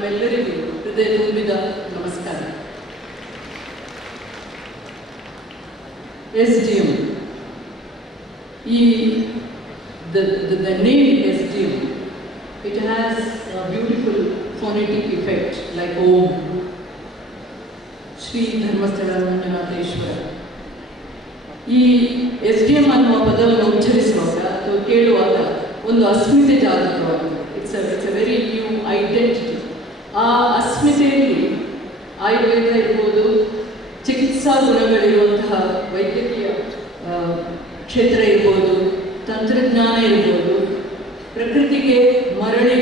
ತಮ್ಮೆಲ್ಲರಿಗೂ ಹೃದಯ ತುಂಬಿದ ನಮಸ್ಕಾರ ಎಸ್ ಡಿ ಎಂ ಈ the, the, the name SDM, it has a beautiful phonetic effect like Om, Shri Dharmasthala Manjunatheshwara ಈ S D M ಅನ್ನುವ ಪದವನ್ನು ಉಚ್ಚರಿಸುವಾಗ ಅಥವಾ ಕೇಳುವಾಗ ಒಂದು ಅಸ್ಮಿತೆ ಜಾಗೃತವಾಗಿದೆ it's it's a very new identity ಆ ಅಸ್ಮಿತೆಯಲ್ಲಿ ಆಯುರ್ವೇದ ಇರ್ಬೋದು ಚಿಕಿತ್ಸಾ ಗುಣಗಳಿರುವಂತಹ ವೈದ್ಯಕೀಯ ಕ್ಷೇತ್ರ ಇರ್ಬೋದು ತಂತ್ರಜ್ಞಾನ ಇರ್ಬೋದು ಪ್ರಕೃತಿಗೆ ಮರಳಿ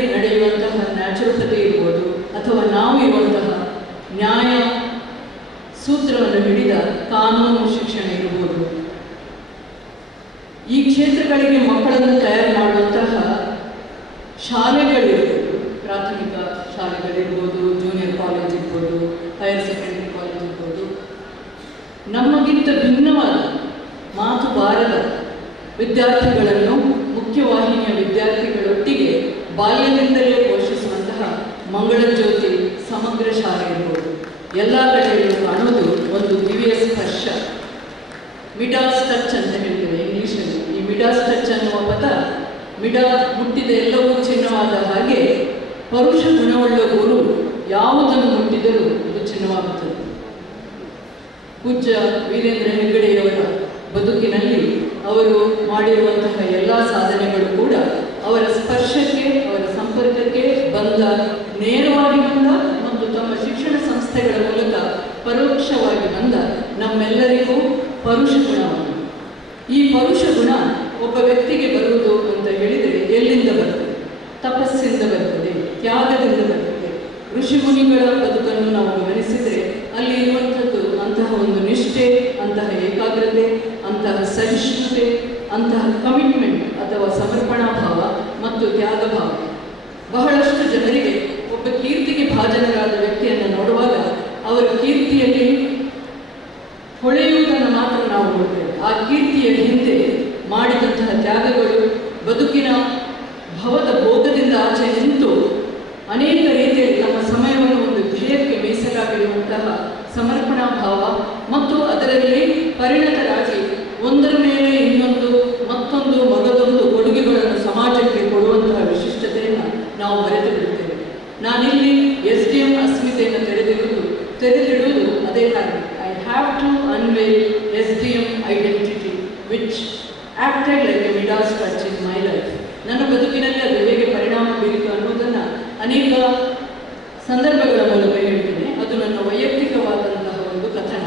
ಪರುಷ ಗುಣವುಳ್ಳ ಗುರು ಯಾವುದನ್ನು ಮುಟ್ಟಿದರೂ ಅದು ಚಿನ್ನವಾಗುತ್ತದೆ. ಪೂಜ್ಯ ವೀರೇಂದ್ರ ಹೆಗ್ಗಡೆಯವರ ಬದುಕಿನಲ್ಲಿ ಅವರು ಮಾಡಿರುವಂತಹ ಎಲ್ಲ ಸಾಧನೆಗಳು ಕೂಡ ಅವರ ಸ್ಪರ್ಶಕ್ಕೆ, ಅವರ ಸಂಪರ್ಕಕ್ಕೆ ಬಂದ ನೇರವಾಗಿ ಬಂದ ಮತ್ತು ತಮ್ಮ ಶಿಕ್ಷಣ ಸಂಸ್ಥೆಗಳ ಮೂಲಕ ಪರೋಕ್ಷವಾಗಿ ಬಂದ ನಮ್ಮೆಲ್ಲರಿಗೂ ಪರುಷ ಗುಣವನ್ನು ಈ ಪರುಷ ಗುಣ ಒಬ್ಬ ವ್ಯಕ್ತಿಗೆ ಬರುವುದು ಅಂತ ಹೇಳಿದರೆ ಎಲ್ಲಿಂದ ಬರ್ತದೆ? ತಪಸ್ಸಿಂದ ಬರ್ತದೆ. ತ್ಯಾಗದಿಂದ ಋಷಿ ಮುನಿಗಳ ಬದುಕನ್ನು ನಾವು ಗಮನಿಸಿದರೆ ಅಲ್ಲಿ ಇರುವಂಥದ್ದು ಅಂತಹ ಒಂದು ನಿಷ್ಠೆ, ಅಂತಹ ಏಕಾಗ್ರತೆ, ಅಂತಹ ಸಹಿಷ್ಣುತೆ, ಅಂತಹ ಕಮಿಟ್ಮೆಂಟ್ ಅಥವಾ ಸಮರ್ಪಣಾ ಭಾವ ಮತ್ತು ತ್ಯಾಗ ಭಾವ ಬಹಳಷ್ಟು ಜನರಿಗೆ ಒಬ್ಬ ಕೀರ್ತಿಗೆ ಭಾಜನರಾದ ವ್ಯಕ್ತಿಯನ್ನು ನೋಡುವಾಗ ಅವರ ಕೀರ್ತಿಯಲ್ಲಿ ಅನೇಕ ಸಂದರ್ಭಗಳ ಮೂಲಕ ಹೇಳ್ತೇನೆ. ಅದು ನನ್ನ ವೈಯಕ್ತಿಕವಾದಂತಹ ಒಂದು ಕಥನ.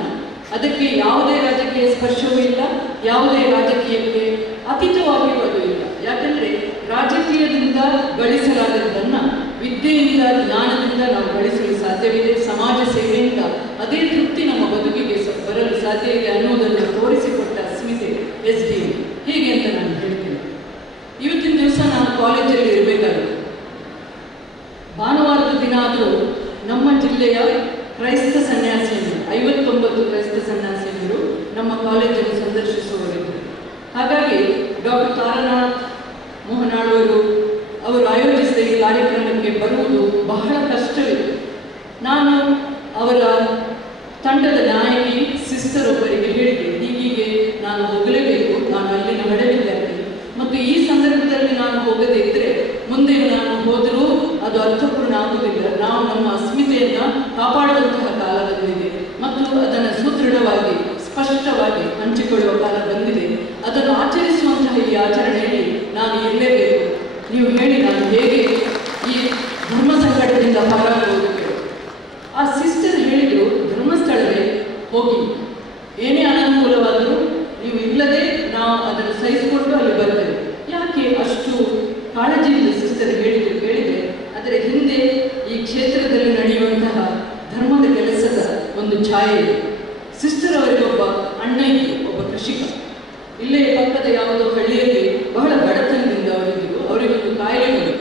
ಅದಕ್ಕೆ ಯಾವುದೇ ರಾಜಕೀಯ ಸ್ಪರ್ಶವೂ ಇಲ್ಲ, ಯಾವುದೇ ರಾಜಕೀಯಕ್ಕೆ ಅತೀತವಾಗಿಯೂ ಅದು ಇಲ್ಲ. ಯಾಕಂದ್ರೆ ರಾಜಕೀಯದಿಂದ ಗಳಿಸಲಾಗದನ್ನ ವಿದ್ಯೆಯಿಂದ, ಜ್ಞಾನದಿಂದ ನಾವು ಗಳಿಸಲು ಸಾಧ್ಯವಿದೆ. ಸಮಾಜ ಸೇವೆಯಿಂದ ಅದೇ ತೃಪ್ತಿ ನಮ್ಮ ಬದುಕಿಗೆ ಬರಲು ಸಾಧ್ಯ ಇದೆ ಅನ್ನೋದನ್ನು ತೋರಿಸಿಕೊಟ್ಟ ಅಸ್ಮಿತೆ ಎಸ್ ಡಿ ಹೀಗೆ ಅಂತ ನಾನು ಹೇಳ್ತೇನೆ. ಇವತ್ತಿನ ದಿವಸ ನಾನು ಕಾಲೇಜಲ್ಲಿ ಆದರೂ ನಮ್ಮ ಜಿಲ್ಲೆಯ ಕ್ರೈಸ್ತ ಸನ್ಯಾಸಿನಿಯರು ಐವತ್ತೊಂಬತ್ತು ಕ್ರೈಸ್ತ ಸನ್ಯಾಸಿನಿಯರು ನಮ್ಮ ಕಾಲೇಜನ್ನು ಸಂದರ್ಶಿಸುವವರಿದ್ದರು. ಹಾಗಾಗಿ ಡಾಕ್ಟರ್ ತಾರನಾಥ್ ಮೋಹನಾಳವರು ಅವರು ಆಯೋಜಿಸಿದ ಈ ಕಾರ್ಯಕ್ರಮಕ್ಕೆ ಬರುವುದು ಬಹಳ ಕಷ್ಟವಿತ್ತು ನಾನು ಅವರ ತಂಡದ ನಾಯಕಿ ಸಿಸ್ಟರ್ ಒಬ್ಬರಿಗೆ ಹೇಳಿದೆ, ಹೀಗೀಗೆ ನಾನು ಹೋಗಲೇಬೇಕು, ನಾನು ಅಲ್ಲಿನ ವಿದ್ಯಾರ್ಥಿ ಮತ್ತು ಈ ಸಂದರ್ಭದಲ್ಲಿ ನಾನು ಹೋಗದೇ ಇದ್ದರೆ ಮುಂದೆ ನಾನು ಹೋದರೂ ಅದು ಅರ್ಥಪೂರ್ಣ ಆಗುವುದಿಲ್ಲ ನಾವು ನಮ್ಮ ಅಸ್ಮಿತೆಯನ್ನು ಕಾಪಾಡುವಂತಹ ಕಾಲ ಬಂದಿದೆ ಮತ್ತು ಅದನ್ನು ಸುದೃಢವಾಗಿ, ಸ್ಪಷ್ಟವಾಗಿ ಹಂಚಿಕೊಳ್ಳುವ ಕಾಲ ಬಂದಿದೆ. ಅದನ್ನು ಆಚರಿಸುವಂತಹ ಈ ಆಚರಣೆಯಲ್ಲಿ ನಾನು ಇರಲೇಬೇಕು ನೀವು ಹೇಳಿ ನಾನು ಹೇಗೆ ಈ ಧರ್ಮ ಸಂಕಟದಿಂದ ಹೊರಗುವುದು ಆ ಸಿಸ್ಟರ್ ಹೇಳಿದರು, ಧರ್ಮಸ್ಥಳಕ್ಕೆ ಹೋಗಿ ಏನೇ ಅನಾನುಕೂಲವಾದರೂ ನೀವು ಇಲ್ಲದೆ ನಾವು ಅದನ್ನು ಸಹಿಸಿಕೊಂಡು ಅಲ್ಲಿ ಬರ್ತೇವೆ ಯಾಕೆ ಅಷ್ಟು ಕಾಳಜಿಯಿಂದ ಸಿಸ್ಟರ್ ಹೇಳಿದ್ರು ಕೇಳಿದರೆ ಅದರ ಹಿಂದೆ ಈ ಕ್ಷೇತ್ರದಲ್ಲಿ ನಡೆಯುವಂತಹ ಧರ್ಮದ ಕೆಲಸದ ಒಂದು ಛಾಯೆ ಇದೆ ಸಿಸ್ಟರ್ ಅವರಿಗೆ ಒಬ್ಬ ಅಣ್ಣ ಇತ್ತು ಒಬ್ಬ ಕೃಷಿಕ ಇಲ್ಲೇ ಪಕ್ಕದ ಯಾವುದೋ ಹಳ್ಳಿಯಲ್ಲಿ ಬಹಳ ಬಡತನದಿಂದ ಅವರಿದ್ದರು ಅವರಿಗೊಂದು ಕಾಯಿಲೆ ಬಂತು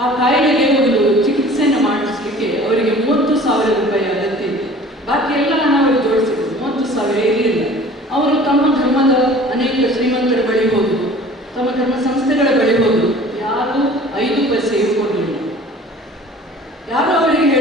ಆ ಕಾಯಿಲೆಗೆ ಒಂದು ಚಿಕಿತ್ಸೆಯನ್ನು ಮಾಡಿಸಲಿಕ್ಕೆ ಅವರಿಗೆ ಮೂವತ್ತು ಸಾವಿರ ರೂಪಾಯಿ ಅಗತ್ಯ ಇತ್ತು ಬಾಕಿ ಎಲ್ಲ ಹಣ ಅವರು ಜೋಡಿಸಿದ್ರು ಮೂವತ್ತು ಸಾವಿರ ಇರಲಿಲ್ಲ ಅವರು ತಮ್ಮ ಧರ್ಮದ ಅನೇಕ ಶ್ರೀಮಂತರ ಬಳಿ ಹೋದರು ತಮ್ಮ ಧರ್ಮ ಸಂಸ್ಥೆಗಳ ಬಳಿ ಹೋದರು ಯಾರೂ ಐದು ಪೈಸೆ ಕೊಡಲಿಲ್ಲ ಯಾರೋ ಅವರಿಗೆ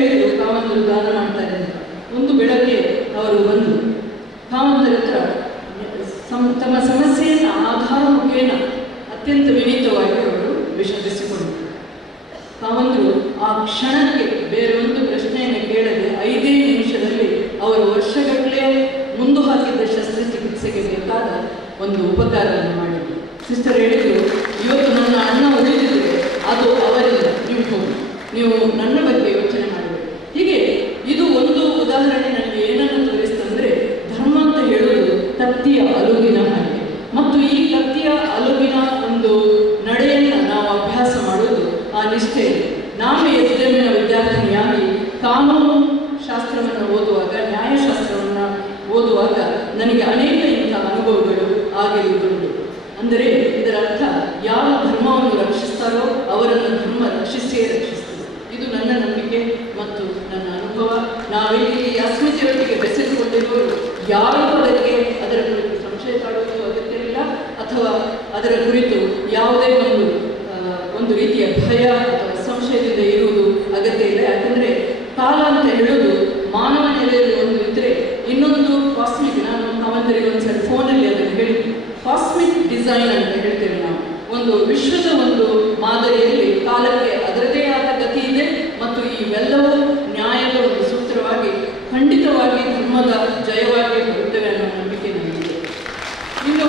ತಾವಂದ್ರು ಆ ಕ್ಷಣಕ್ಕೆ ಬೇರೆ ಒಂದು ಪ್ರಶ್ನೆಯನ್ನು ಕೇಳದೆ ಐದೇ ನಿಮಿಷದಲ್ಲಿ ಅವರು ವರ್ಷಗಟ್ಟಲೆ ಮುಂದು ಹಾಕಿದ್ದ ಶಸ್ತ್ರಚಿಕಿತ್ಸೆಗೆ ಬೇಕಾದ ಒಂದು ಉಪಕಾರವನ್ನು ಮಾಡಿದ್ರು. ಸಿಸ್ಟರ್ ಹೇಳಿದ್ರು ಇವತ್ತು ನನ್ನ ಅಣ್ಣ ಉಳಿದಿದೆ ಅದು ಅವರಿಂದ. ನೀವು ನೀವು ನನ್ನ ಬಗ್ಗೆ ಯೋಚನೆ ಮಾಡಬೇಕು ಹೀಗೆ ಇದು ಒಂದು ಉದಾಹರಣೆ ನನಗೆ ಏನನ್ನು ತೋರಿಸ್ತಂದ್ರೆ ಧರ್ಮ ಅಂತ ಹೇಳುವುದು ತತ್ತಿಯ ಅಲುಗಿನ ಹಾಗೆ. ಮತ್ತು ಈ ಕತ್ತಿಯ ಅಲುಗಿನ ಒಂದು ನಡೆಯನ್ನು ನಾವು ಅಭ್ಯಾಸ ಮಾಡೋದು ಆ ನಿಷ್ಠೆ ನಾನು ಎಸ್ ವಿದ್ಯಾರ್ಥಿನಿಯಾಗಿ ಕಾನೂನು ಶಾಸ್ತ್ರವನ್ನು ಓದುವಾಗ, ನ್ಯಾಯಶಾಸ್ತ್ರವನ್ನು ಓದುವಾಗ ನನಗೆ ಅನೇಕ ಇಂಥ ಅನುಭವಗಳು ಆಗಿರುವುದುಂಟು. ಅಂದರೆ ಇದರ ಅರ್ಥ ಯಾವ ಧರ್ಮವನ್ನು ರಕ್ಷಿಸ್ತಾರೋ ಅವರನ್ನು ಧರ್ಮ ರಕ್ಷಿಸಿಯೇ ರಕ್ಷಿಸ್ತದೆ ಇದು ನನ್ನ ನಂಬಿಕೆ ಮತ್ತು ನನ್ನ ಅನುಭವ ನಾವಿಲ್ಲಿ ಈ ಅಸ್ಮಿತೆಯೊಟ್ಟಿಗೆ ಬೆಸೆದುಕೊಂಡಿರುವವರು ಯಾರೂ ಅದಕ್ಕೆ ಅದರ ಕುರಿತು ಸಂಶಯ ಪಡುವುದು ಅಗತ್ಯವಿಲ್ಲ ಅಥವಾ ಅದರ ಕುರಿತು ಯಾವುದೇ ಒಂದು ಆ, ಒಂದು ರೀತಿಯ ಭಯ ಅಥವಾ ಸಂಶಯದಿಂದ ಇರುವುದು ಅಗತ್ಯ ಇಲ್ಲ ಯಾಕಂದ್ರೆ ಕಾಲ ಅಂತ ಹೇಳೋದು ಮಾನವ ನೆಲೆಯಲ್ಲಿ ಒಂದು ಇದ್ರೆ ಇನ್ನೊಂದು ಕಾಸ್ಮಿಕ್ ನಾನು ಅವತ್ತರಿಗೆ ಒಂದ್ಸರಿ ಫೋನಲ್ಲಿ ಅದನ್ನು ಹೇಳಿದ್ದೆ ಕಾಸ್ಮಿಕ್ ಡಿಸೈನ್ ಅಂತ ಹೇಳ್ತೇವೆ ನಾವು ಒಂದು ವಿಶ್ವದ ಒಂದು ಮಾದರಿಯಲ್ಲಿ ಕಾಲಕ್ಕೆ ಅದರದೇ ಆದ ಗತಿ ಇದೆ ಮತ್ತು ಇವೆಲ್ಲವೂ ನ್ಯಾಯದ ಒಂದು ಸೂತ್ರವಾಗಿ ಖಂಡಿತವಾಗಿ ಧರ್ಮದ ಜಯವಾಗಿ ಬರುತ್ತವೆ ಅನ್ನೋ ನಂಬಿಕೆ ನನಗಿದೆ ಇನ್ನು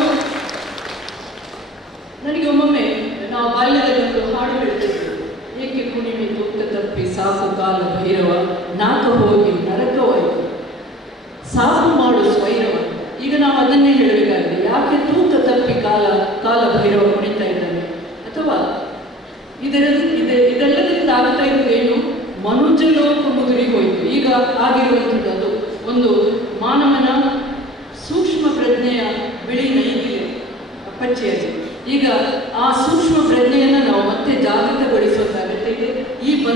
ನನಗೆ ಒಮ್ಮೊಮ್ಮೆ ನಾವು ಬಾಲ್ಯದಲ್ಲಿ ಒಂದು ಹಾಡು ಹೇಳ್ತಿದ್ವಿ ಏಕೆ ಕುಣಿಮೆ ತೂಕ ತಪ್ಪಿ ಸಾಕು ಕಾಲ ಭೈರವ, ನಾಕ ಹೋಗಿ ನರಕವಾಯಿತು ಸಾಕು ಮಾಡು ಸ್ವೈರವ. ಈಗ ನಾವು ಅದನ್ನೇ ಹೇಳಬೇಕಾಗಿದೆ. ಯಾಕೆ ತೂಕ ತಪ್ಪಿ ಕಾಲ ಕಾಲ ಭೈರವ ಕುಣಿತಾ ಇದ್ದಾನೆ? ಅಥವಾ ಇದರ, ಇದೆ, ಇದೆಲ್ಲದರಿಂದ ಆಗ್ತಾ ಇರೋದು ಏನು? ಮನುಜ ಲೋಕ ಮುದುರಿ ಹೋಯಿತು. ಈಗ ಆಗಿರುವಂಥದ್ದು ಅದು. ಒಂದು ಮಾನವನ ಸೂಕ್ಷ್ಮ ಪ್ರಜ್ಞೆಯ ಬಿಳಿ ನೈದಿಲೆ ಪಚ್ಚೆಯಾಗಿದೆ ಈಗ ಆ ಸೂಕ್ಷ್ಮ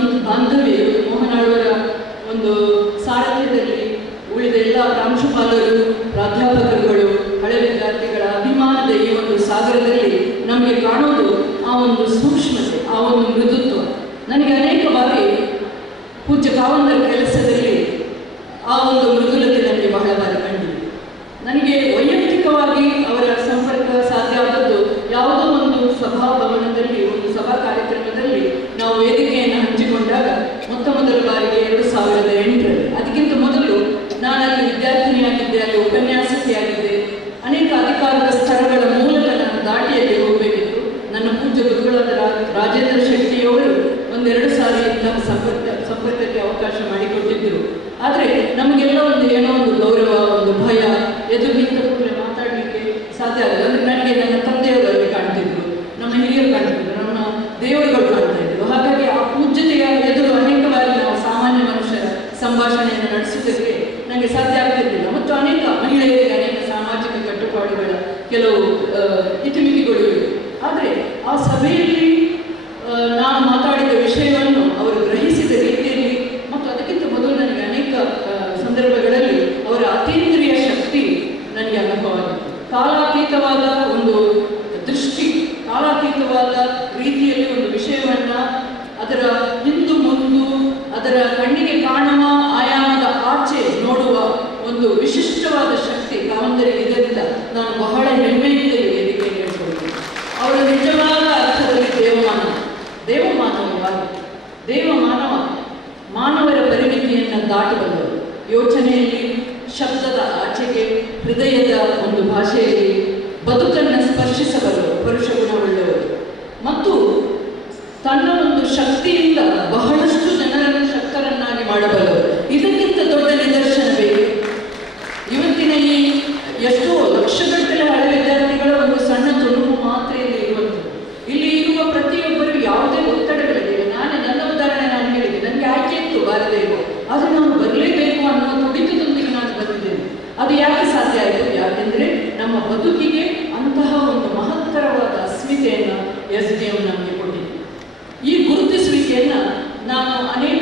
ಬಂಧು ಬಾಂಧವ್ಯ ಒಂದು ಸಾರಥ್ಯದಲ್ಲಿ ಉಳಿದ ಎಲ್ಲ ಪ್ರಾಂಶುಪಾಲರು, ಪ್ರಾಧ್ಯಾಪಕರುಗಳು, ಹಳೆ ವಿದ್ಯಾರ್ಥಿಗಳ ಅಭಿಮಾನದ ಈ ಒಂದು ಸಾಗರದಲ್ಲಿ ನಮಗೆ ಕಾಣೋದು ಆ ಒಂದು ಸೂಕ್ಷ್ಮತೆ, ಆ ಒಂದು ಮೃದುತ್ವ. ನನಗೆ ಅನೇಕ ಬಾರಿ ಪೂಜ್ಯ ಕಾವಂದರ ಕೆಲಸದಲ್ಲಿ ಆ ಒಂದು ಮೃದುಲತೆ ನನಗೆ ಬಹಳ ಬಾರಿ ಕಂಡಿದೆ ನನಗೆ ವೈಯಕ್ತಿಕವಾಗಿ ಅವರ ಸಂಪರ್ಕ ಸಾಧ್ಯ ಆದದ್ದು ಯಾವುದೋ ಒಂದು ಸಭಾಭವನದಲ್ಲಿ ಒಂದು ಸಭಾ ಕಾರ್ಯಕ್ರಮದಲ್ಲಿ ನಾವು ವೇದಿಕೆಯನ್ನು ಹಂಚಿಕೊಂಡಾಗ ಮೊತ್ತ ಮೊದಲ ಬಾರಿಗೆ ಎರಡು ಸಾವಿರದ ಎಂಟರಲ್ಲಿ ಅದಕ್ಕಿಂತ ಮೊದಲು ನಾನು ಅಲ್ಲಿ ವಿದ್ಯಾರ್ಥಿನಿಯಾಗಿದ್ದೆ ಅಲ್ಲಿ ಉಪನ್ಯಾಸಕಿಯಾಗಿದ್ದೆ ಅನೇಕ ಅಧಿಕಾರದ ಸ್ತರಗಳ ಮೂಲಕ ನಾನು ದಾಟಿಯಲ್ಲಿ ಹೋಗಬೇಕಿತ್ತು ನನ್ನ ಪೂಜ್ಯ ಗುರುಗಳಾದ ರಾ- ರಾಜೇಂದ್ರ ಶೆಟ್ಟಿಯವರು ಒಂದೆರಡು ಸಾರಿ ಇಂತಹ ಸಂಪರ್ಕ ಸಂಪರ್ಕಕ್ಕೆ ಅವಕಾಶ ಮಾಡಿಕೊಟ್ಟಿದ್ದರು ಆದರೆ ನಮಗೆಲ್ಲ ಒಂದು ಏನೋ ಒಂದು ಗೌರವ ಒಂದು ಭಯ ಎದುರು ನಿಂತ ಕೂಡಲೇ ಮಾತಾಡಲಿಕ್ಕೆ ಸಾಧ್ಯ ಆಗಲ್ಲ ಅಂದರೆ ನನಗೆ ನನ್ನ ತಂದೆಯವರು ಅಲ್ಲಿ ಕಾಣ್ತಿದ್ರು ನಮ್ಮ ಹಿರಿಯರು ಕಾಣ್ತಿದ್ರು ನಮ್ಮ ದೇವರುಗಳು ಕಾಣ್ತಾ ಇದ್ರು ಹಾಗಾಗಿ ಆ ಪೂಜ್ಯತೆಯ ಎದುರು ಅನೇಕ ಬಾರಿ ನಾವು ಸಾಮಾನ್ಯ ಮನುಷ್ಯರ ಸಂಭಾಷಣೆಯನ್ನು ನಡೆಸುವುದಕ್ಕೆ ನನಗೆ ಸಾಧ್ಯ ಆಗ್ತಿರ್ಲಿಲ್ಲ. ಮತ್ತು ಅನೇಕ ಮಹಿಳೆಯರಿಗೆ ಅನೇಕ ಸಾಮಾಜಿಕ ಕಟ್ಟುಪಾಡುಗಳ ಕೆಲವು ಇತಿಮಿತಿಗಳು ಇವೆ. ಆದರೆ ಆ ಸಭೆಯಲ್ಲಿ ಆ, ನಾನು ಮಾತಾಡಿದ ವಿಷಯವನ್ನು ಅವರು ಗ್ರಹಿಸಿದ ರೀತಿಯಲ್ಲಿ ಮತ್ತು ಅದಕ್ಕಿಂತ ಮೊದಲು ನನಗೆ ಅನೇಕ ಆ, ಸಂದರ್ಭಗಳಲ್ಲಿ ಅವರ ಅತೀಂದ್ರಿಯ ಶಕ್ತಿ ನನಗೆ ಅನುಭವ ಆಗಿತ್ತು ಕಾಲಾತೀತವಾದ ಒಂದು ದೃಷ್ಟಿ ಕಾಲಾತೀತವಾದ ರೀತಿಯಲ್ಲಿ ಒಂದು ವಿಷಯವನ್ನ ಅದರ ಹಿಂದು ಮುಂದು ಅದರ ಕಣ್ಣಿಗೆ ಕಾಣುವ ಆಯಾಮದ ಆಚೆ ನೋಡುವ ಒಂದು ವಿಶಿಷ್ಟವಾದ ಶಕ್ತಿ ಕಾವಂದರಿಗೆ ಇದೆ ಅಂತ ನಾನು ಬಹಳ ಹೆಮ್ಮೆಯಿಂದ ಈ ವೇದಿಕೆಯಲ್ಲಿ ಹೇಳ್ಕೊಳ್ತೀನಿ ಅವರ ನಿಜವಾದ ಅರ್ಥದಲ್ಲಿ ದೇವಮಾನವ ದೇವಮಾನವವಾಗಿ ದೇವಮಾನವ ಮಾನವರ ದಾಟಬಲ್ಲವರು ಯೋಚನೆಯಲ್ಲಿ ಶಬ್ದದ ಆಚೆಗೆ ಹೃದಯದ ಒಂದು ಭಾಷೆಯಲ್ಲಿ ಬದುಕನ್ನು ಸ್ಪರ್ಶಿಸಬಲ್ಲರು ಪರುಷ ಗುಣವುಳ್ಳವರು. ಮತ್ತು ತನ್ನ ಒಂದು ಶಕ್ತಿಯಿಂದ ಬಹಳಷ್ಟು ಜನರನ್ನು ಶಕ್ತರನ್ನಾಗಿ ಮಾಡಬಲ್ಲವರು ನಾನು ಅನೇಕ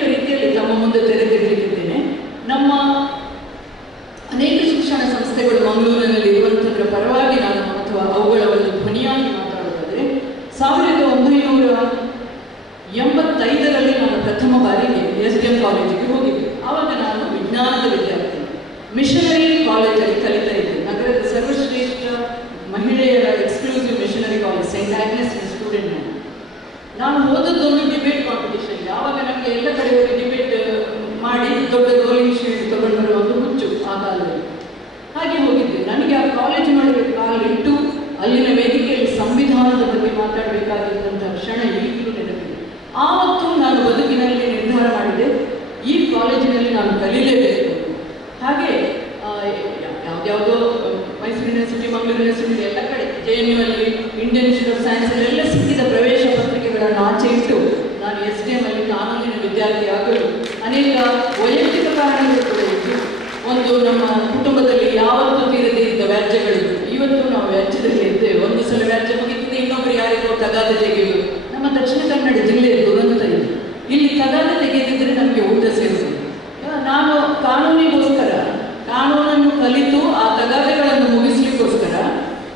ಅಲ್ಲಿ ಇಂಡಿಯನ್ ಇನ್ಸ್ಟಿಟ್ಯೂಟ್ ಆಫ್ ಸೈನ್ಸ್ ಎಲ್ಲ ಸಿಕ್ಕಿದ ಪ್ರವೇಶ ಪತ್ರಿಕೆಗಳನ್ನು ಆಚೆ ಇಟ್ಟು ನಾನು ಎಸ್ ಡಿ ಎಂ ಅಲ್ಲಿ ಕಾನೂನಿನ ವಿದ್ಯಾರ್ಥಿ ಆಗಲು ಅನೇಕ ವೈಯಕ್ತಿಕ ಕಾರಣಗಳು ಒಂದು ನಮ್ಮ ಕುಟುಂಬದಲ್ಲಿ ಯಾವತ್ತೂ ತೀರದೇ ಇದ್ದ ವ್ಯಾಜ್ಯಗಳಿತ್ತು ಇವತ್ತು ನಾವು ವ್ಯಾಜ್ಯದಲ್ಲಿ ಇದ್ದೇವೆ. ಒಂದು ಸಲ ವ್ಯಾಜ್ಯ ಮುಗಿತದೆ ಇನ್ನೊಬ್ಬರು ಯಾರಿಗೋ ತಗಾದೆ ತೆಗೆಯುವುದು ನಮ್ಮ ದಕ್ಷಿಣ ಕನ್ನಡ ಜಿಲ್ಲೆಯ ದುರಂತ ಇಲ್ಲಿ ತಗಾದೆ ತೆಗೆದಿದ್ರೆ ನಮಗೆ ಊಟ ಸೇರಿದೆ ನಾನು ಕಾನೂನಿಗೋಸ್ಕರ ಕಾನೂನನ್ನು ಕಲಿತು ಆ ತಗಾದೆಗಳನ್ನು ಮುಗಿಸ್ಲಿಕ್ಕೋಸ್ಕರ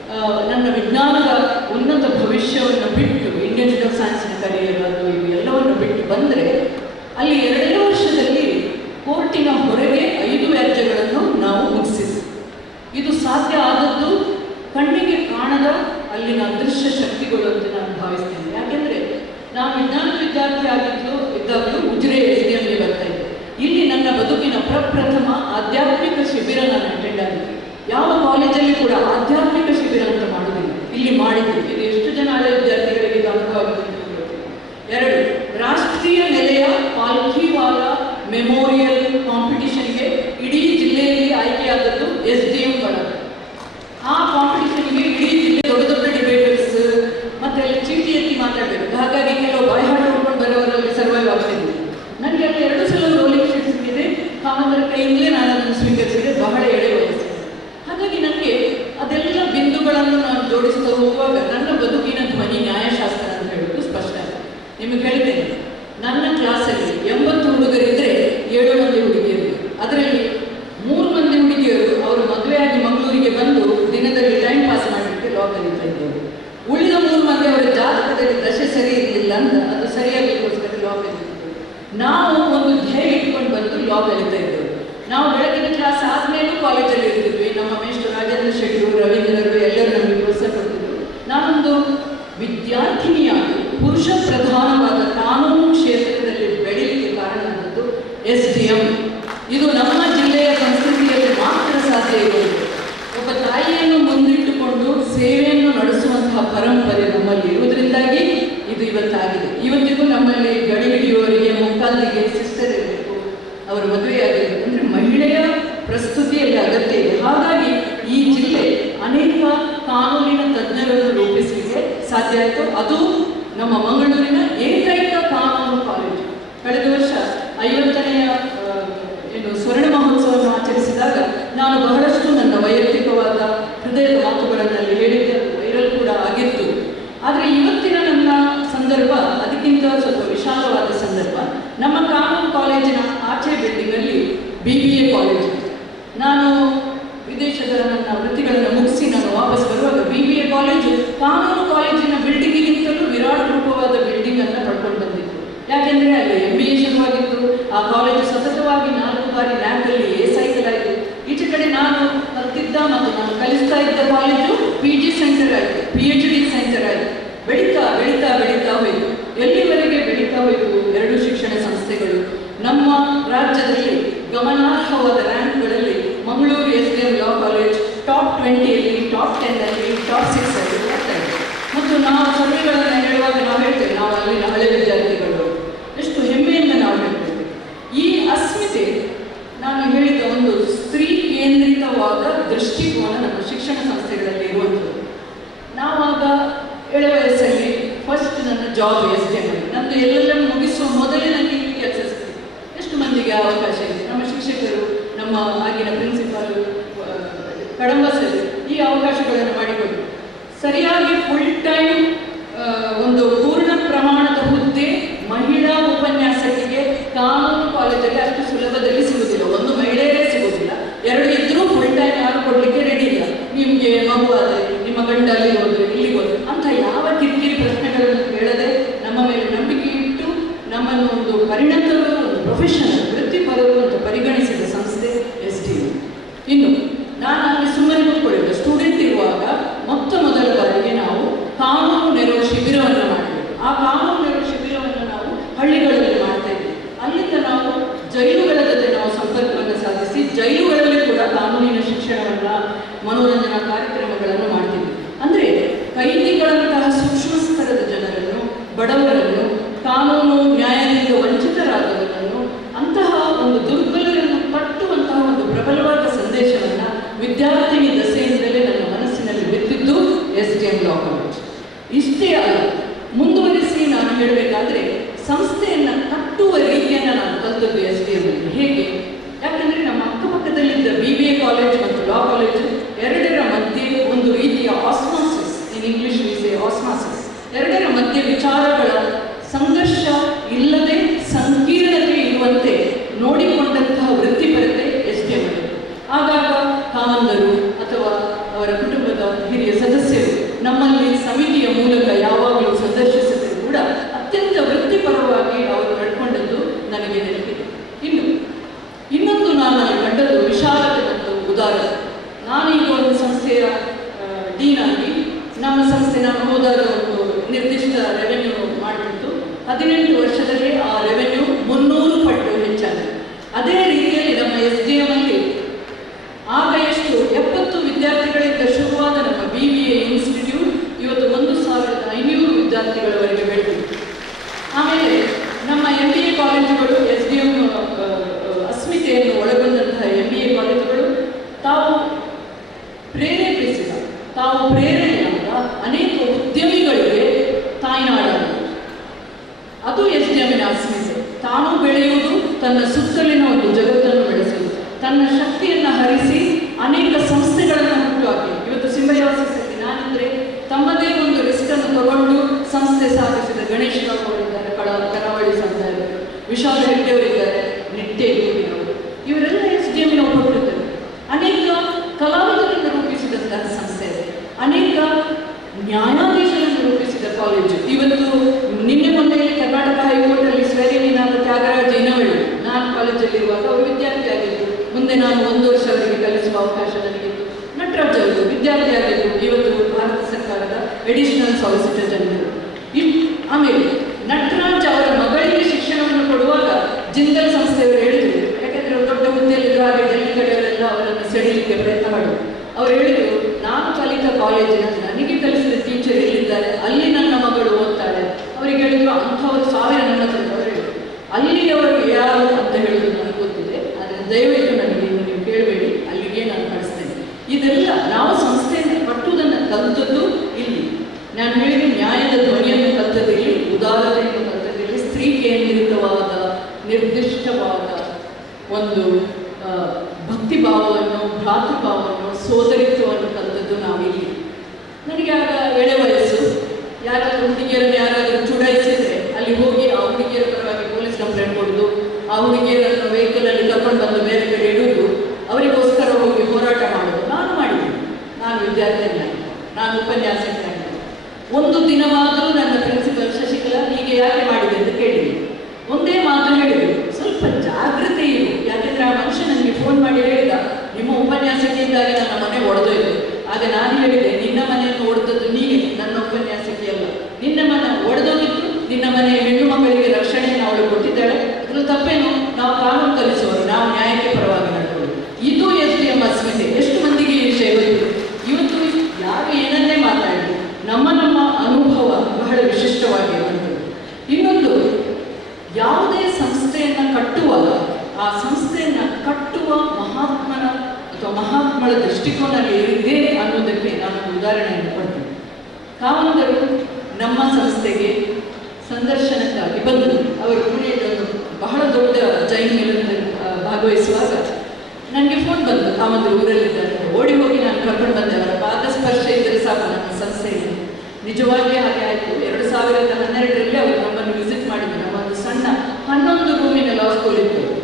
ಆ, ನನ್ನ ವಿಜ್ಞಾನದ ಉನ್ನತ ಭವಿಷ್ಯವನ್ನು ಬಿಟ್ಟು ಇಂಡಿಯನ್ ಇನ್ಸ್ಟಿಟ್ಯೂಟ್ ಆಫ್ ಸೈನ್ಸ್ನ ಕರಿಯರ್ ಅದು ಇವು ಎಲ್ಲವನ್ನು ಬಿಟ್ಟು ಬಂದರೆ ಅಲ್ಲಿ ಎರಡೇ ವರ್ಷದಲ್ಲಿ ಕೋರ್ಟಿನ ಹೊರಗೆ ಐದು ವ್ಯಾಜ್ಯಗಳನ್ನು ನಾವು ಮುಗಿಸಿದ್ವಿ ಇದು ಸಾಧ್ಯ ಆದದ್ದು ಕಣ್ಣಿಗೆ ಕಾಣದ ಅಲ್ಲಿನ ಅದೃಶ್ಯ ಶಕ್ತಿಗಳು ಅಂತ ನಾನು ಭಾವಿಸ್ತೇನೆ ಯಾಕೆಂದ್ರೆ ನಾನು ವಿಜ್ಞಾನ ವಿದ್ಯಾರ್ಥಿ ಆಗಿದ್ದು ಇದ್ದಾಗಲೂ ಉಜಿರೆ ಎಸ್ ಡಿ ಎಂಗೆ ಬರ್ತಾ ಇದ್ದೆ ಇಲ್ಲಿ ನನ್ನ ಬದುಕಿನ ಪ್ರಪ್ರಥಮ ಆಧ್ಯಾತ್ಮಿಕ ಶಿಬಿರ ನಾನು ಅಟೆಂಡ್ ಆಗಿದ್ದೆ ಯಾವ ಕಾಲೇಜಲ್ಲಿ ಕೂಡ ಆಧ್ಯಾತ್ಮಿಕ ಶಿಬಿರ ಅಂತ ಮಾಡೋದಿಲ್ಲ ಇಲ್ಲಿ ಮಾಡಿದ್ದೆ ಇದು ಎಷ್ಟು ಜನ ಹಳೆ ವಿದ್ಯಾರ್ಥಿಗಳಿಗೆ ಇದು ಅನುಭವ ಆಗಿದೆ ಅಂತ ಗೊತ್ತಿಲ್ಲ. ಎರಡು ರಾಷ್ಟ್ರೀಯ ನೆಲೆಯ ಪಾಲ್ಕಿವಾಲ ಮೆಮೋರಿಯಲ್ ಕಾಂಪಿಟಿಷನ್ಗೆ ಇಡೀ ಜಿಲ್ಲೆಯಲ್ಲಿ ಆಯ್ಕೆಯಾದದ್ದು ಎಸ್ ಡಿ ಎಂ ಬಳಗ ಆ ಕಾಂಪಿಟಿಷನ್ಗೆ ಇಡೀ ಜಿಲ್ಲೆ ದೊಡ್ಡ ದೊಡ್ಡ ಡಿಬೇಟರ್ಸ್ ಮತ್ತೆ ಅಲ್ಲಿ ಚೀಟಿ ಎತ್ತಿ ಮಾತಾಡಬೇಕು ಹಾಗಾಗಿ ಕೆಲವು ಬಾಯ್ಹಾಟ ಹೊಡ್ಕೊಂಡು ಬರೋವರಲ್ಲಿ ಸರ್ವೈವ್ ಆಗ್ತಿದ್ದೆ ನನಗೆ ಅಲ್ಲಿ ಎರಡು ಸಲ ರೋಲಿಂಗ್ ಶೀಟ್ ಸಿಕ್ಕಿದೆ ಕಾಮಂದರ ಕೈಯಿಂದಲೇ ನಾನು ಅದನ್ನು ಸ್ವೀಕರಿಸಿದೆ ಬಹಳ ಎಳೆ ವಯಸ್ಸು ಹಾಗಾಗಿ ನನಗೆ ಅದೆಲ್ಲ ಬಿಂದುಗಳನ್ನು ನಾನು ಜೋಡಿಸ್ತಾ ಹೋಗುವಾಗ ನನ್ನ ಬದುಕಿನ ಧ್ವನಿ ನ್ಯಾಯಶಾಸ್ತ್ರ ಅಂತ ಹೇಳೋದು ಸ್ಪಷ್ಟ ಆಗಿದೆ ನಿಮಗೆ ಹೇಳ್ತೇನೆ ನನ್ನ ಕ್ಲಾಸಲ್ಲಿ ಎಂಬತ್ತು ಹುಡುಗರಿದ್ದರೆ ಏಳು ಮಂದಿ ಹುಡುಗಿಯರು ಅದರಲ್ಲಿ ಮೂರು ಮಂದಿ ಹುಡುಗಿಯರು ಅವರು ಮದುವೆಯಾಗಿ ಮಂಗಳೂರಿಗೆ ಬಂದು ದಿನದಲ್ಲಿ ಟೈಮ್ ಪಾಸ್ ಮಾಡಲಿಕ್ಕೆ ಲಾ ಕಲಿತಾ ಇದ್ದರು ಉಳಿದ ಮೂರು ಮಂದಿ ಅವರ ಜಾತಕದಲ್ಲಿ ದಶೆ ಸರಿ ಇರಲಿಲ್ಲ ಅಂತ ಅದು ಸರಿಯಾಗಲಿಕ್ಕೋಸ್ಕರ ಲಾ ಕಲಿತಿದ್ದರು ನಾವು ಒಂದು ಧ್ಯೇಯ ಇಟ್ಕೊಂಡು ಬಂದು ಲಾ ಕಲಿತಾ ಇದ್ದೆವು ನಾವು ಬೆಳಗಿನ ಕ್ಲಾಸ್ ಆದ್ಮೇಲೂ ಕಾಲೇಜಲ್ಲಿ ಇರ್ತಿದ್ವಿ ನಮ್ಮ ಮೇಷ್ಟ್ರು ರಾಜೇಂದ್ರ ಶೆಟ್ಟರು ರವೀಂದ್ರರು ಎಲ್ಲರೂ ನಮಗೆ ಪ್ರೋತ್ಸಾಹ ಕೊಡ್ತಿದ್ರು ನಾನೊಂದು ವಿದ್ಯಾರ್ಥಿನಿಯಾಗಿ ಪುರುಷ ಪ್ರಧಾನವಾದ ಕಾನೂನು ಕ್ಷೇತ್ರದಲ್ಲಿ ಬೆಳೀಲಿಕ್ಕೆ ಕಾರಣ ಆದದ್ದು ಎಸ್ ಡಿ ಎಂ ಇದು ನಮ್ಮ ಜಿಲ್ಲೆಯ ಸಂಸ್ಕೃತಿಯಲ್ಲಿ ಮಾತ್ರ ಸಾಧ್ಯ ಇರುವುದು ಒಬ್ಬ ತಾಯಿಯನ್ನು ಮುಂದಿಟ್ಟುಕೊಂಡು ಸೇವೆಯನ್ನು ನಡೆಸುವಂತಹ ಪರಂಪರೆ ನಮ್ಮಲ್ಲಿ ಇರುವುದರಿಂದಾಗಿ ಇದು ಇವತ್ತಾಗಿದೆ ಇವತ್ತಿಗೂ ನಮ್ಮಲ್ಲಿ ಗಡಿ ಹಿಡಿಯುವವರಿಗೆ ಮುಕ್ಕಾಲಿಗೆ ಸಿಸ್ಟರ್ ಇರಬೇಕು ಅವರ ಮದುವೆಯಾಗಿರಬೇಕು ಅಂದರೆ ಮಹಿಳೆಯ ಪ್ರಸ್ತುತಿಯಲ್ಲಿ ಅಗತ್ಯ ಇದೆ ಹಾಗಾಗಿ ಈ ಜಿಲ್ಲೆ ಅನೇಕ ಕಾನೂನಿನ ತಜ್ಞರನ್ನು ರೂಪಿಸಲಿಕ್ಕೆ ಸಾಧ್ಯ ಆಯಿತು ಅದು ನಮ್ಮ ಮಂಗಳೂರಿನ ಏಕೈಕ ಕಾನೂನು ಕಾಲೇಜು ಕಳೆದ ವರ್ಷ ಐವತ್ತನೆಯ ಆ, ಏನು ಸ್ವರ್ಣ ಮಹೋತ್ಸವವನ್ನು ಆಚರಿಸಿದಾಗ ನಾನು ಬಹಳಷ್ಟು ನನ್ನ ವೈಯಕ್ತಿಕವಾದ ಹೃದಯದ ಮಾತುಗಳನ್ನು ಅಲ್ಲಿ ಹೇಳಿದ್ದೆ ಅದು ವೈರಲ್ ಕೂಡ ಆಗಿತ್ತು ಆದರೆ ಇವತ್ತಿನ ನನ್ನ ಸಂದರ್ಭ ಅದಕ್ಕಿಂತ ಸ್ವಲ್ಪ ವಿಶಾಲವಾದ ಸಂದರ್ಭ ನಮ್ಮ ಕಾನೂನು ಕಾಲೇಜಿನ ಆಚೆ ಬಿಲ್ಡಿಂಗಲ್ಲಿ ಬಿ ಬಿ ಎ ಕಾಲೇಜ್ ನಾನು ವಿದೇಶದ ನನ್ನ ವೃತ್ತಿಗಳನ್ನು ಮುಗಿಸಿ ನಾನು ವಾಪಸ್ ಬರುವಾಗ ಬಿ ಬಿ ಎ ಕಾಲೇಜು ಕಾನೂನು ಕಾಲೇಜಿನ ಬಿಲ್ಡಿಂಗಿಗಿಂತಲೂ ವಿರಾಟ್ ರೂಪವಾದ ಬಿಲ್ಡಿಂಗ್ ಅನ್ನು ಪಡ್ಕೊಂಡು ಬಂದಿತ್ತು ಯಾಕೆಂದ್ರೆ ಅಲ್ಲಿ ಎಂ ಬಿ ಎ ಶುರುವಾಗಿತ್ತು ಆ ಕಾಲೇಜು ಸತತವಾಗಿ ನಾಲ್ಕು ಬಾರಿ ಲ್ಯಾಬ್ನಲ್ಲಿ ಎ ಸೈಕಲ್ ಆಯಿತು ಈಚೆ ಕಡೆ ನಾನು ಕಲ್ತಿದ್ದ ಮತ್ತು ನಾನು ಕಲಿಸ್ತಾ ಇದ್ದ ಕಾಲೇಜು ಪಿ ಜಿ ಸೆಂಟರ್ ಆಯಿತು ಪಿ ಎಚ್ ಡಿ ಸೆಂಟರ್ ಆಯಿತು ಬೆಳೀತಾ ಬೆಳೀತಾ ಬೆಳೀತಾ ಹೋಯಿತು. ಎಲ್ಲಿವರೆಗೆ ಬೆಳೀತಾ ಹೋಯಿತು? ಎರಡು ಶಿಕ್ಷಣ ಸಂಸ್ಥೆಗಳು. ನಮ್ಮ ರಾಜ್ಯದಲ್ಲಿ ಗಮನಾರ್ಹವಾದ ರ್ಯಾಂಕ್ಗಳಲ್ಲಿ Mangaluru S D M law college top ಟ್ವೆಂಟಿಯಲ್ಲಿ, top ಟೆನ್ನಲ್ಲಿ, ಟಾಪ್ ಸಿಕ್ಸ್ ಅಲ್ಲಿ ಬರ್ತಾ ಇದೆ. ಮತ್ತು ನಾವು ಸಭೆಗಳನ್ನು ಹೇಳುವಾಗ ನಾವು ಹೇಳ್ತೇವೆ, ನಾವು ಅಲ್ಲಿನ ಹಳೆ ವಿದ್ಯಾರ್ಥಿಗಳು. ಎಷ್ಟು ಹೆಮ್ಮೆಯಿಂದ ನಾವು ಹೇಳ್ತೇವೆ. ಈ ಅಸ್ಮಿತೆ ನಾನು ಹೇಳಿದ ಒಂದು ಸ್ತ್ರೀ ಕೇಂದ್ರಿತವಾದ ದೃಷ್ಟಿಕೋನ ನಮ್ಮ ಶಿಕ್ಷಣ ಸಂಸ್ಥೆಗಳಲ್ಲಿ ಇರುವಂಥದ್ದು. ನಾವಾಗ ಎಳೆ ವಯಸ್ಸಲ್ಲಿ ಫಸ್ಟ್ ನನ್ನ ಜಾಬ್ ಎಸ್ ಡಿ ನಂದು ಎಲ್ಲೆಲ್ಲ ಮುಗಿಸುವ ಮೊದಲೇ ನನಗೆ ಇಲ್ಲಿ ಕೆಲಸ ಸಿಕ್ಕಿದೆ ಎಷ್ಟು ಮಂದಿಗೆ ಆ ಅವಕಾಶ ಇದೆ ನಮ್ಮ ಶಿಕ್ಷಕರು ನಮ್ಮ ಆಗಿನ ಪ್ರಿನ್ಸಿಪಾಲು ಕಡಂಬ ಸರ್ ಈ ಅವಕಾಶಗಳನ್ನು ಮಾಡಿಕೊಡಿ ಸರಿಯಾಗಿ ಫುಲ್ ಟೈಮ್ ಒಂದು ಪೂರ್ಣ ಪ್ರಮಾಣದ ಹುದ್ದೆ ಮಹಿಳಾ ಉಪನ್ಯಾಸಕರಿಗೆ ಕಾನೂನು ಕಾಲೇಜಲ್ಲಿ ಅಷ್ಟು ಸುಲಭದಲ್ಲಿ ಸಿಗುವುದಿಲ್ಲ ಒಂದು ಮಹಿಳೆಯರೇ ಸಿಗುವುದಿಲ್ಲ ಎರಡು ಇದ್ರೂ ಫುಲ್ ಟೈಮ್ ಯಾರು ಕೊಡಲಿಕ್ಕೆ ರೆಡಿ ಇಲ್ಲ. ನಿಮಗೆ ಮಗು ಆದರೆ, ನಿಮ್ಮ ಗಂಡ ಅಲ್ಲಿ ಹೋದ್ರೆ, ಇಲ್ಲಿ ಹೋದ್ರೆ, ಅಂತ ಯಾವ ಕಿರಿಕಿರಿ ಪ್ರಶ್ನೆಗಳನ್ನು ಕೇಳದೆ ನಮ್ಮ ಮೇಲೆ ನಂಬಿಕೆ ಇಟ್ಟು ನಮ್ಮನ್ನು ಒಂದು ಪರಿಣತರು ಒಂದು ಪ್ರೊಫೆಷನಲ್ ವೃತ್ತಿಪರರು ಅಂತ ಪರಿಗಣಿಸಿದ ಸಂಸ್ಥೆ ಎಸ್ ಟಿ ಇನ್ನು ഇതിന്റെ ഒരു നിത്യ ജീവിതം. ഇവർ ಯಾರು ಅಂತ ಹೇಳೋದು ನನಗೆ ಗೊತ್ತಿದೆ, ಆದರೆ ದಯವಿಟ್ಟು ನನಗೆ ನೀವು ಕೇಳಬೇಡಿ, ಅಲ್ಲಿಗೆ ನಾನು ಕಳಿಸ್ತೇನೆ. ಇದೆಲ್ಲ ನಾವು ಸಂಸ್ಥೆಯಿಂದ ಕಟ್ಟುವುದನ್ನು ಕಲಿತದ್ದು ಇಲ್ಲಿ. ನಾನು ಹೇಳಿದ, ನ್ಯಾಯದ ಧ್ವನಿಯನ್ನು ಕಲಿತದಿಲ್ಲಿ ಉದಾರತೆಯನ್ನು ಕಲಿತದಿಲ್ಲಿ ಸ್ತ್ರೀ ಕೇಂದ್ರಿತವಾದ ನಿರ್ದಿಷ್ಟವಾದ ಒಂದು ಭಕ್ತಿ ಭಾವವನ್ನು ಭ್ರಾತೃಭಾವವನ್ನು, ಸೋದರಿತ್ವವನ್ನು ಕಲಿತದ್ದು ನಾವಿಲ್ಲಿ. ನನಗೆ ಆಗ ಎಳೆ ವಯಸ್ಸು. ಯಾರಾದರೂ ಹುಡುಗಿಯರನ್ನು ಯಾರು ಅವನಿಗೆ ನನ್ನ ಭಾಗವಹಿಸುವಾಗ ನನಗೆ ಫೋನ್ ಬಂತು. ತಾಮಂದ್ರೆ ಊರಲ್ಲಿದ್ದಾರೆ. ಓಡಿ ಹೋಗಿ ನಾನು ಕರ್ಕೊಂಡು ಬಂದೆ. ಅವರ ಪಾದ ಸ್ಪರ್ಶ ಇದ್ದರೆ ಸಾಕು ನನ್ನ ಸಂಸ್ಥೆ ಇದೆ. ನಿಜವಾಗಿಯೇ ಹಾಗೆ ಆಯಿತು. ಎರಡು ಸಾವಿರದ ಹನ್ನೆರಡರಲ್ಲಿ ಅವರು ನಮ್ಮನ್ನು ವಿಸಿಟ್ ಮಾಡಿದ್ರು. ಒಂದು ಸಣ್ಣ ಹನ್ನೊಂದು ರೂಮಿನ ಲಾ ಸ್ಕೂಲ್ ಇತ್ತು.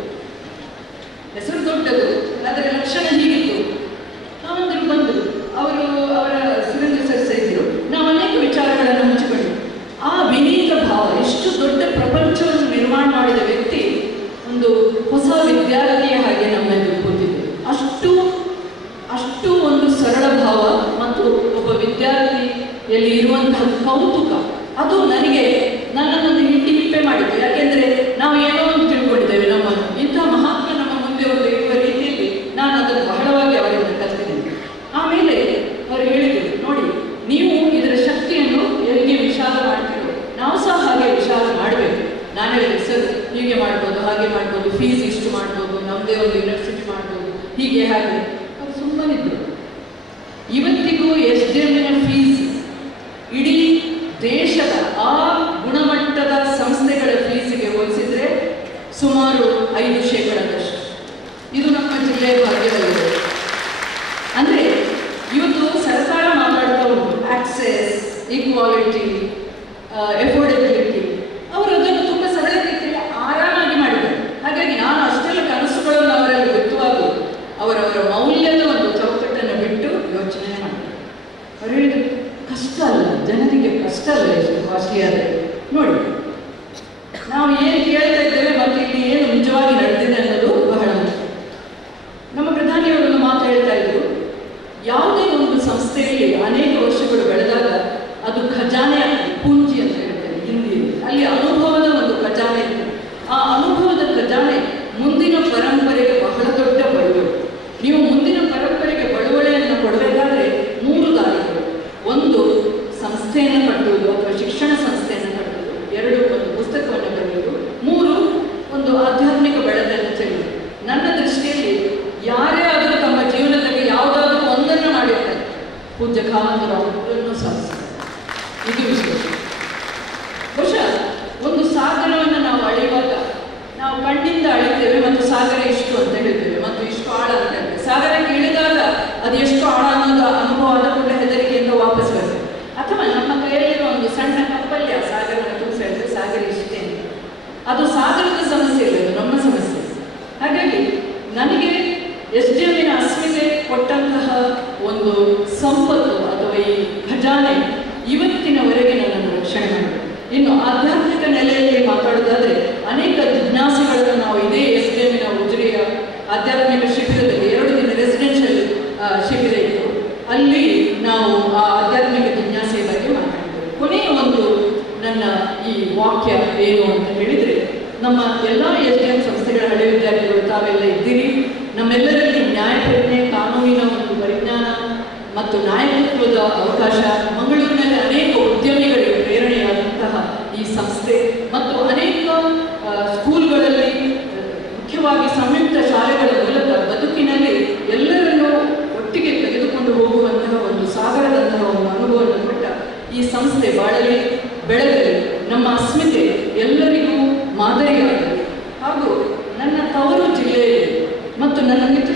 ಎಲ್ಲ ಎಸ್ ಡಿ ಎಂ ಸಂಸ್ಥೆಗಳ ಹಳೆ ವಿದ್ಯಾರ್ಥಿಗಳು ತಾವೆಲ್ಲ ಇದ್ದೀರಿ. ನಮ್ಮೆಲ್ಲರಲ್ಲಿ ನ್ಯಾಯಪ್ರಜ್ಞೆ ಕಾನೂನಿನ ಒಂದು ಪರಿಜ್ಞಾನ ಮತ್ತು ನಾಯಕತ್ವದ ಅವಕಾಶ, ಮಂಗಳೂರಿನಲ್ಲಿ ಅನೇಕ ಉದ್ಯಮಿಗಳಿಗೆ ಪ್ರೇರಣೆಯಾದಂತಹ ಈ ಸಂಸ್ಥೆ ಮತ್ತು ಅನೇಕ ಸ್ಕೂಲ್ಗಳಲ್ಲಿ ಮುಖ್ಯವಾಗಿ ಸಂಯುಕ್ತ ಶಾಲೆಗಳ ಮೂಲಕ ಬದುಕಿನಲ್ಲಿ ಎಲ್ಲರನ್ನೂ ಒಟ್ಟಿಗೆ ತೆಗೆದುಕೊಂಡು ಹೋಗುವಂತಹ ಒಂದು ಸಾಗರದಂತಹ ಒಂದು ಅನುಭವವನ್ನು ಕೊಟ್ಟ ಈ ಸಂಸ್ಥೆ ಬಾಳಲಿ. на